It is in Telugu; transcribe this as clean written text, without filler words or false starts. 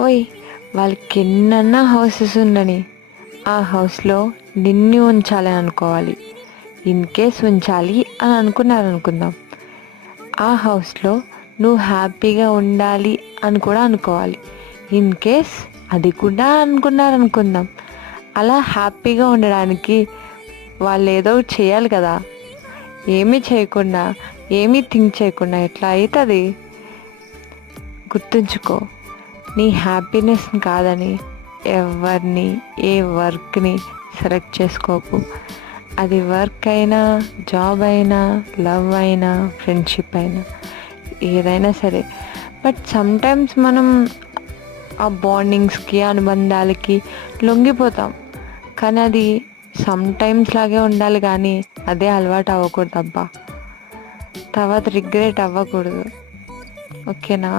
ఓయ్, వాళ్ళకి ఎన్నన్నా హౌసెస్ ఉండని, ఆ హౌస్లో నిన్ను ఉంచాలి అనుకోవాలి. ఇన్ కేస్ ఉంచాలి అని అనుకున్నారనుకుందాం, ఆ హౌస్లో నువ్వు హ్యాపీగా ఉండాలి అని కూడా అనుకోవాలి. ఇన్ కేస్ అది కూడా అనుకున్నారనుకుందాం, అలా హ్యాపీగా ఉండడానికి వాళ్ళు ఏదో ఒకటి చేయాలి కదా. ఏమీ చేయకుండా, ఏమీ థింక్ చేయకుండా ఎట్లా అవుతుంది? గుర్తుంచుకో, నీ హ్యాపీనెస్ని కాదని ఎవరిని, ఏ వర్క్ని సెలెక్ట్ చేసుకోకు. అది వర్క్ అయినా, జాబ్ అయినా, లవ్ అయినా, ఫ్రెండ్షిప్ అయినా, ఏదైనా సరే. బట్ సమ్టైమ్స్ మనం ఆ బాండింగ్స్కి, అనుబంధాలకి లొంగిపోతాం. కానీ అది సమ్టైమ్స్ లాగే ఉండాలి, కానీ అదే అలవాటు అవ్వకూడదు అబ్బా. తర్వాత రిగ్రెట్ అవ్వకూడదు. ఓకేనా?